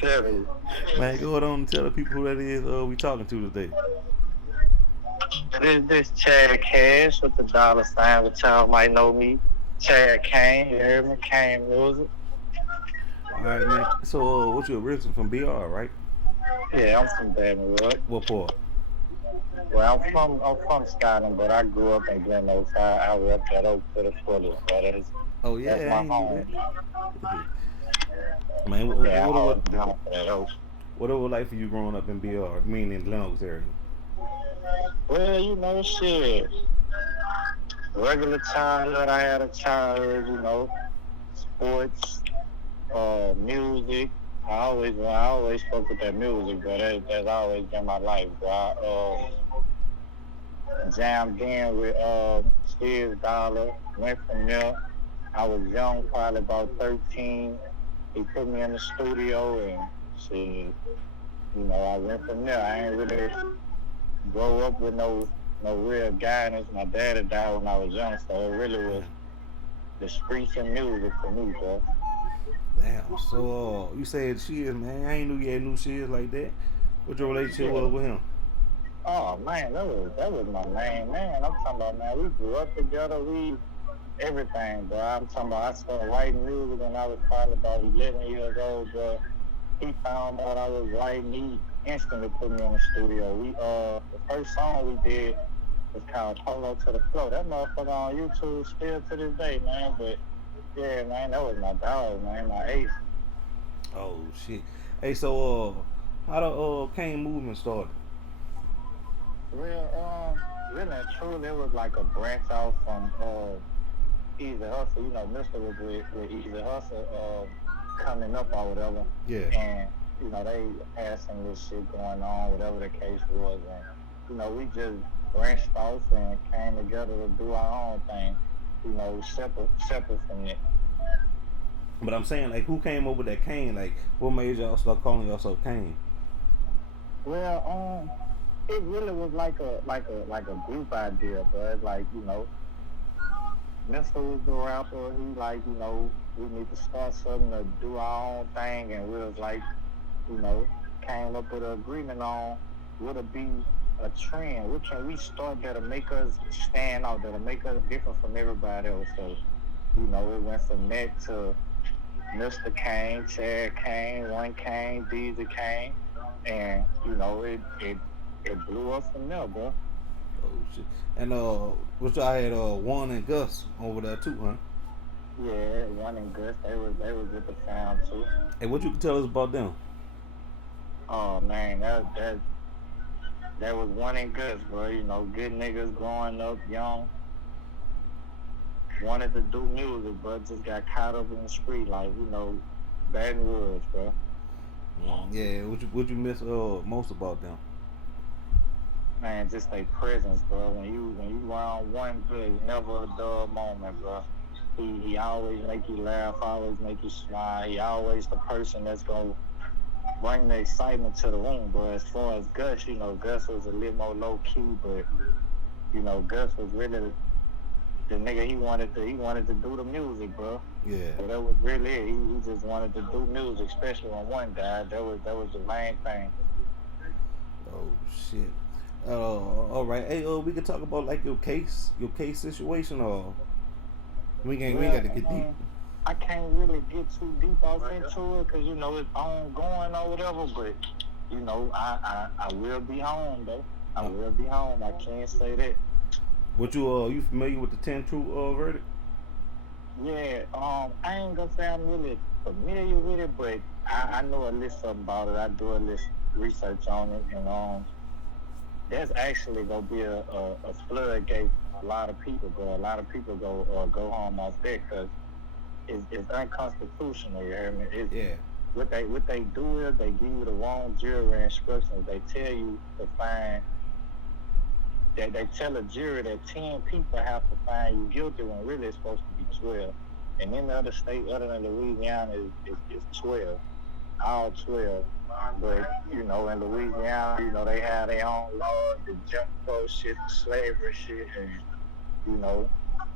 Tell Man, go ahead on and tell the people who that is we talking to today. this Chad Cash with the dollar sign, which y'all might know me. Chad Kane, you heard me? Kane Music. All right, man. So, what you originally from BR, right? Yeah, I'm from Baton Rouge. What part? Well, I'm from Scotland, but I grew up in Glen Oaks. I rep that Oak to the fullest, but Oh that's yeah, I my ain't knew home. that. Man, Yeah, I hold it down for that Oak. what it was like for you growing up in BR, meaning Lenox area? Well, shit. Regular childhood. I had a childhood, sports, music. I always spoke with that music, but that's always been my life, bro. Jammed in with Steve Dollar. Went from there. I was young, probably about 13. He put me in the studio and shit. I went from there. I ain't really grow up with no real guidance. My dad had died when I was young, so it really was Damn. the streets and music for me, bro. Damn. So, you said she is, man. I ain't knew you had new shit like that. What your relationship Yeah. was with him? Oh man, that was my main man. I'm talking about, man. We grew up together. We everything, bro. I'm talking about. I started writing music when I was probably about 11 years old, bro. He found out I was writing. He instantly put me in the studio. The first song we did was called "Polo to the Flow." That motherfucker on YouTube still to this day, man. But yeah, man, that was my dog, man. My ace. Oh shit. Hey, so how the Kane movement started? Well, really and truly, it was like a branch out from Easy Hustle. Mister was with Easy Hustle coming up or whatever. Yeah. And, they had some of this shit going on, whatever the case was. And, we just branched off and came together to do our own thing, separate from it. But I'm saying, like, who came up with that Kane? Like, what made y'all start calling yourself Kane? Well, it really was like a group idea, but it's like, Mister was the rapper. He like, we need to start something to do our own thing, and we was like, you know, came up with an agreement on what'll be a trend. What can we start that'll make us stand out, that'll make us different from everybody else? So, it went from that to Mr. Kane, Chad Kane, One Kane, Deezy Kane, and it blew up from there, bro. Oh shit. And which I had Juan and Gus over there too, huh? Yeah, One and Gus, they was with the sound too. Hey, what you can tell us about them? Oh man, that was One and Gus, bro. Good niggas growing up young, wanted to do music, but just got caught up in the street, like Baton Rouge, bro. Yeah, what you miss most about them? Man, just their presence, bro. When you around One Good, never a dull moment, bro. He always make you laugh, always make you smile. He always the person that's gonna bring the excitement to the room, bro. As far as Gus, Gus was a little more low key, but Gus was really the nigga. He wanted to do the music, bro. Yeah. So that was really it. He just wanted to do music, especially when One died. That was the main thing. Oh shit. All right. Hey, we can talk about like your case situation, or we ain't got Well, to get deep. I can't really get too deep off into it because it's ongoing or whatever. But I will be home though. I Uh, will be home. I can't say that. what you familiar with the 10 true verdict? Yeah. I ain't gonna say I'm really familiar with it, but I know a little something about it. I do a little research on it, and that's actually gonna be a floodgate for a lot of people, bro. A lot of people go home off that because it's unconstitutional. You hear me? Yeah. What they do is they give you the wrong jury instructions. They tell you to find that they tell a jury that 10 people have to find you guilty when really it's supposed to be 12. And any other state other than Louisiana is 12, all 12. But in Louisiana, they have their own laws, the Jim Crow shit, the slavery shit, and you know,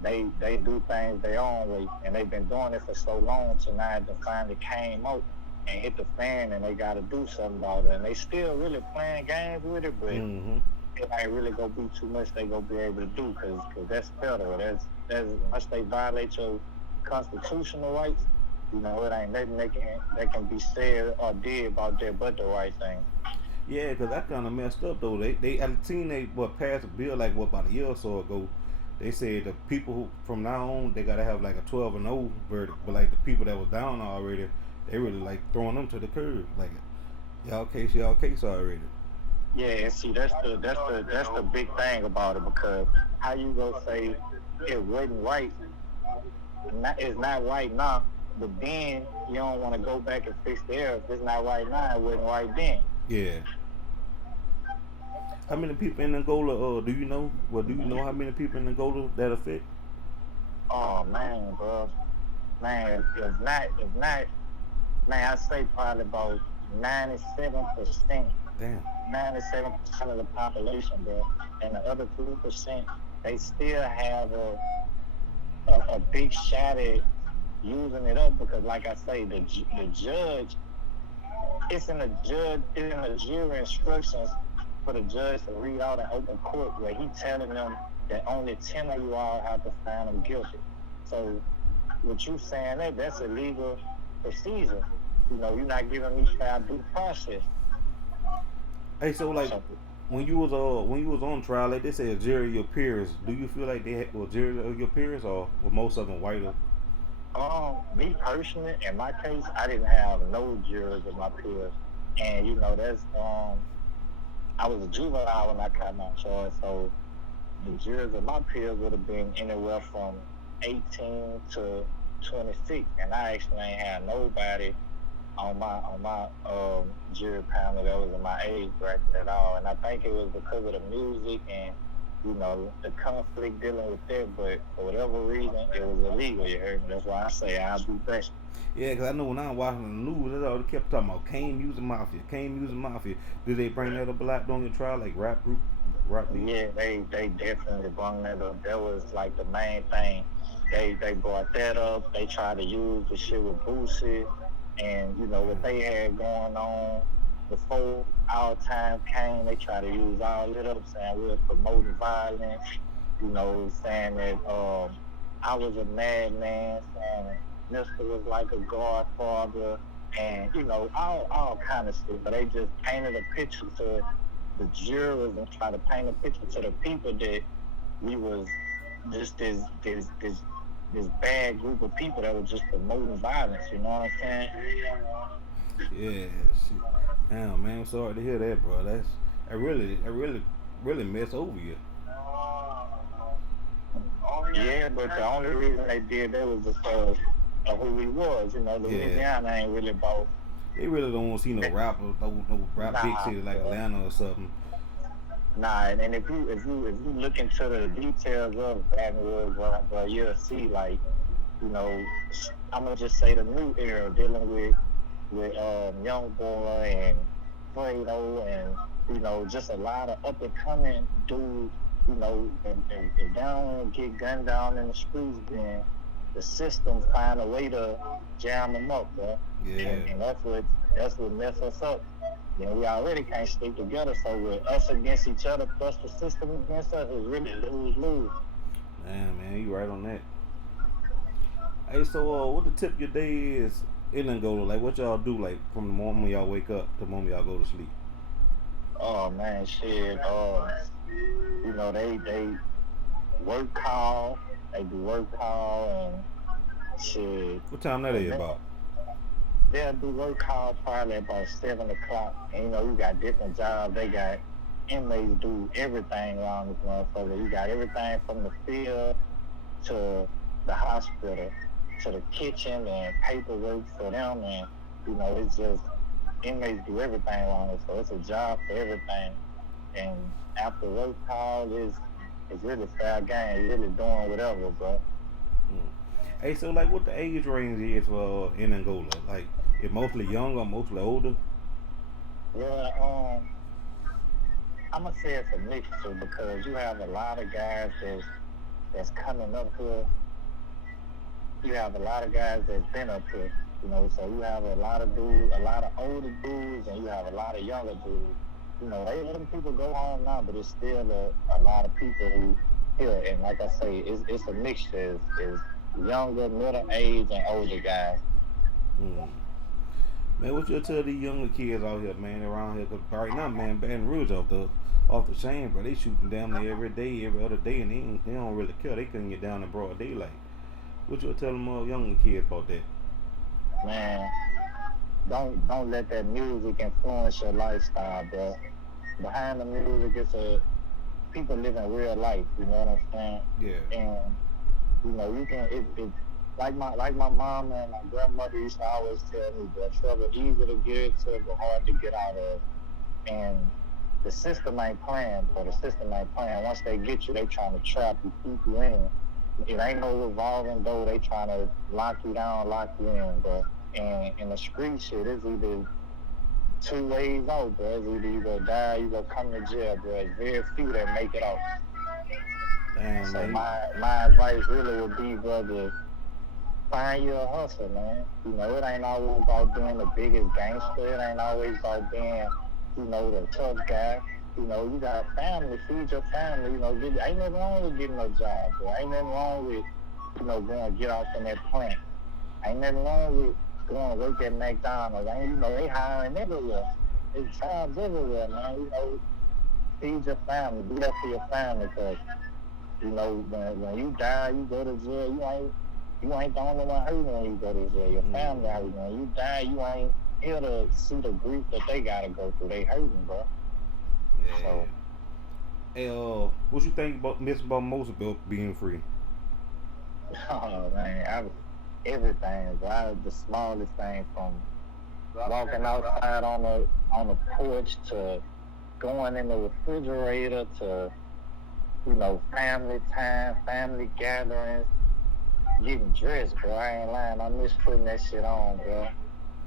they do things their own way, and they've been doing it for so long. So now it finally came out. and hit the fan, and they got to do something about it. And they still really playing games with it, but Mm-hmm. it ain't really gonna be too much they gonna be able to do because that's federal. That's once they violate your constitutional rights, it ain't nothing they can be said or did about that but the right thing. Yeah, because that kind of messed up though. They I seen they passed a bill like what about a year or so ago. They said the people who from now on they gotta have like a 12-0 verdict, but like the people that was down already, they really like throwing them to the curb. Like y'all case already. Yeah, and see that's the big thing about it because how you gonna say it wasn't right? It's not right now, but then you don't want to go back and fix the error. If it's not right now, it wasn't right then. Yeah. How many people in Angola? Do you know? Well, do you know how many people in Angola that affect? Oh man, bro, man, if not, man, I say probably about 97%, Damn. 97% of the population, bro, and the other 3%, they still have a big shot at using it up because, like I say, the judge, it's in the jury instructions for the judge to read out in open court where he telling them that only 10 of you all have to find them guilty. So, what you saying that's illegal procedure. You're not giving me fair due process. Hey, so like So, when you was on trial, like they say a jury of your peers. Do you feel like were jury of your peers, or were most of them white? me personally, in my case, I didn't have no jurors in my peers, and that's I was a juvenile when I caught my charge, so the jurors of my peers would have been anywhere from 18 to 26, and I actually ain't had nobody on my jury panel that was in my age bracket at all, and I think it was because of the music and the conflict dealing with that, but for whatever reason it was illegal. You heard me? That's why I say I'll be back. Yeah, because I know when I was watching the news, they all kept talking about Cain Music Mafia, Cain Music Mafia. Did they bring that up a lot during your trial, like rap beef? Yeah, they definitely brought that up. That was like the main thing. They brought that up. They tried to use the shit with Boosie and what they had going on before our time came. They tried to use all it up, saying we were promoting violence. Saying that I was a madman, saying Mister was like a godfather, and all kind of shit. But they just painted a picture to the jurors and try to paint a picture to the people that we was just this bad group of people that were just promoting violence. You know what I'm saying? Yeah, shit. Damn, man, I'm sorry to hear that, bro. Really mess over you. Yeah, but the only reason they did that was because of who we was. Yeah, Louisiana ain't really about. they really don't want to see no rappers, no rap big Nah, city like Atlanta or something. nah, and if you look into the details of Baton Rouge, bro, you'll see like you know, I'm gonna just say the new era dealing with Young Boy and Fredo and just a lot of up and coming dudes. If they don't get gunned down in the streets, then the system find a way to jam them up, bro. Yeah, And that's what mess us up. We already can't stick together, so with us against each other plus the system against us, it's really lose. damn, man, you right on that. Hey, so what the tip of your day is in Angola? Like, what y'all do, like, from the moment y'all wake up to the moment y'all go to sleep? Oh man, shit. They work call, they do work call and shit. What time that is about? They'll do work call probably about 7 o'clock. And you got different jobs. They got inmates do everything around this motherfucker. You got everything from the field to the hospital to the kitchen and paperwork for them, and it's just inmates do everything around it. So it's a job for everything. And after work call is it's really fair game. You're really doing whatever, bro. Mm. Hey, so like, what the age range is for in Angola? Like, it mostly young or mostly older? Yeah, I'm gonna say it's a mixture because you have a lot of guys that's coming up here. You have a lot of guys that's been up here. You know, so you have a lot of dudes, a lot of older dudes, and you have a lot of younger dudes. You know, they let them people go home now, but it's still a lot of people who here. And like I say, it's a mixture. It's younger, middle age, and older guys. Mm. Man, what you tell these younger kids out here, man, around here? Cause right now, man, Baton Rouge off the chain, bro. They shooting down there every day, every other day, and they don't really care. They couldn't get down in broad daylight. What you tell them younger kids about that? Man, don't let that music influence your lifestyle, bro. Behind the music, it's a people living real life. You know what I'm saying? Yeah. And you know, you can it like my mom and my grandmother used to always tell me that trouble easy to get into but hard to get out of. And the system ain't playing, but the system ain't playing. Once they get you, they trying to trap you, keep you in. It ain't no revolving door. They trying to lock you down, lock you in, bro. And in the street shit, it's either two ways out, bro. It's either you go die, you go come to jail, bro. It's very few that make it out. Damn, So man. my advice really would be, brother, find you a hustle, man. You know, it ain't always about being the biggest gangster. It ain't always about being, you know, the tough guy. You know, you got a family, feed your family. You know, ain't nothing wrong with getting a job, bro. Ain't nothing wrong with, you know, going to get off in that plant. Ain't nothing wrong with going to work at McDonald's. Ain't, you know, they hiring everywhere. There's jobs everywhere, man. You know, feed your family. Do that for your family, because, you know, when you die, you go to jail, you ain't the only one hurting when you go to jail. Your family hurting. When you die, you ain't here to see the grief that they gotta go through. They hurting, bro. Yeah. So, Hey, what you think about most about being free? oh man, everything, bro. The smallest thing from walking outside on the porch to going in the refrigerator to, you know, family time, family gatherings, getting dressed, bro. I ain't lying. I miss putting that shit on, bro.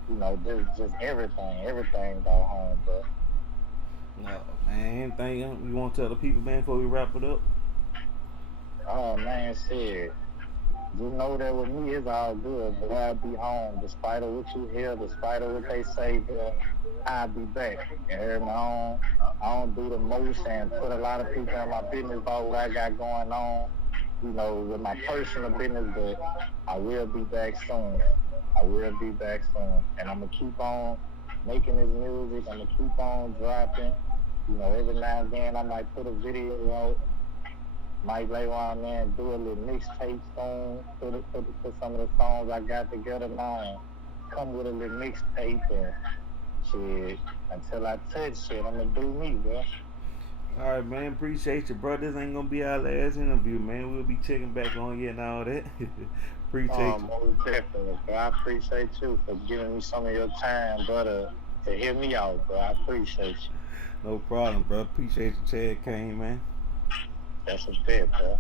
You know, just everything about home, bro. No, man. Anything you want to tell the people, man, before we wrap it up? Oh man, shit. Just know that with me, it's all good, but I'll be home. Despite of what you hear, despite of what they say, bro, I'll be back. You hear me? I don't do the most and put a lot of people in my business about what I got going on, you know, with my personal business, but I will be back soon. I will be back soon. And I'm going to keep on making this music. I'm going to keep on dropping. You know, every now and then I might put a video out. Might lay around there and do a little mixtape song, put some of the songs I got together now and come with a little mixtape and shit. Until I touch shit, I'm gonna do me, bro. All right, man. Appreciate you, bro. This ain't gonna be our last interview, man. We'll be checking back on you and all that. Appreciate you. Most definitely, bro. I appreciate you for giving me some of your time, brother, to hear me out, bro. I appreciate you. No problem, bro. Appreciate you, Chad Kane, man. That's a bit, bro.